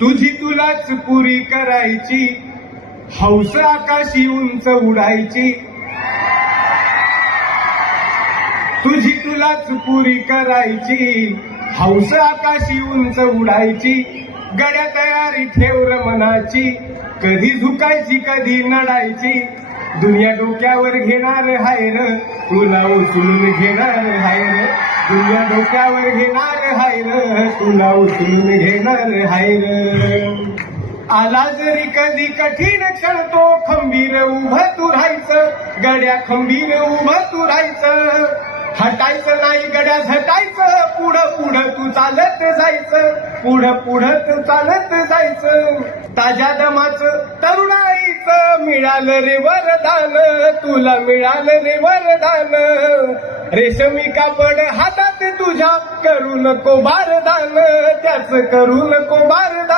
तुझी तुलाच पुरी करायची, हौस आकाशी उंच उडायची. तुझी तुलाच पुरी करायची, हौस आकाशी उंच उडायची. गड्या तयारी ठेव र मनाची, कधी झुकायची कधी नडायची. दुनिया डोक्यावर घेणार हाय र, तुला उचलून घेणार हाय र. दुनिया डोक्यावर घेणार हाय र, तुला उचलून घेणार हाय र. आला जरी कधी कठीण क्षण तो खंबीर उभं तू राहायचं. गड्या खंबीर उभं तू राहायचं. हटायचं नाही गड्या झटायचं. पुढं पुढं तू चालत जायचं. पुढं पुढं तू चालत जायचं. ताज्या दमाचं तरुणाईचं मिळालं रे वरदान. तुला मिळालं रे वरदान. रेशमी कापड हातात तुझ्या करू नको बारदान. त्याच करू नको बारदान.